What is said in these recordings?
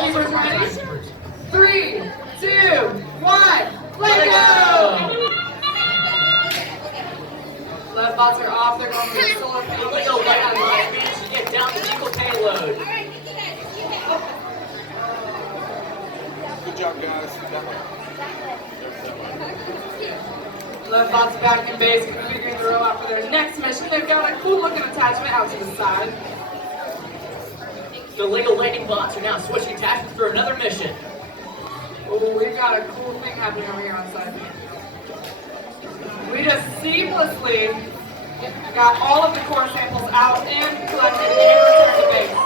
Keepers ready? 3, 2, 1, let go! Left bots are off, they're going for the solar field. Lego Lightning Bots managed to get down the equal payload. Good job, guys. Left bots back in base, configuring the robot for their next mission. They've got a cool looking attachment out to the side. The Lego Lightning Bots are now switching attachments for another mission. Oh, we've got a cool thing happening over here on the side. We just seamlessly got all of the core samples out and collected and returned to base.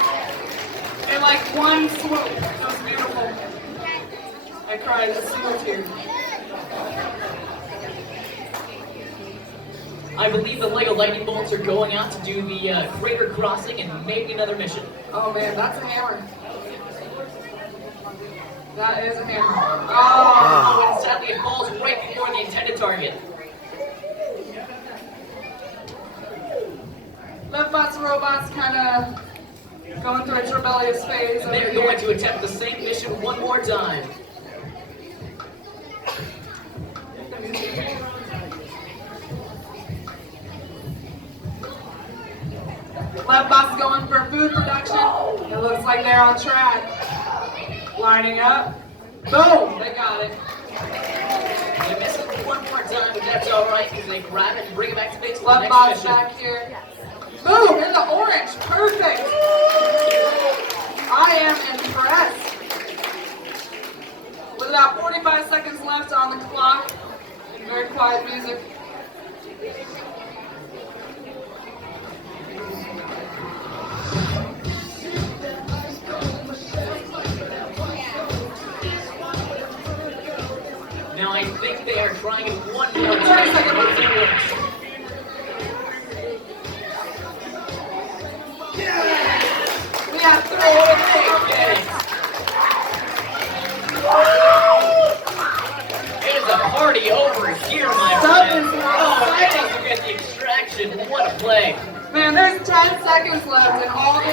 In like one swoop. It was beautiful. I cried a single tear. I believe the Lego Lightning Bolts are going out to do the crater crossing and maybe another mission. Oh man, that's a hammer. That is a hammer. Oh! And sadly it falls right before the intended target. Left bots and robots kind of going through its rebellious phase. And they're going to attempt the same mission one more time. Left bots going for food production. It looks like they're on track. Lining up. Boom! They got it. They miss it one more time, but that's alright because they grab it and bring it back to base for the Left next bots mission. back here. Boom! In the orange. Perfect. I am impressed. With about 45 seconds left on the clock. Very quiet music. Now I think they are trying it one more 30 time. seconds left. We have 3 minutes. It is a party over here, my friend. Oh, I just get the extraction. What a play. Man, there's 10 seconds left and all the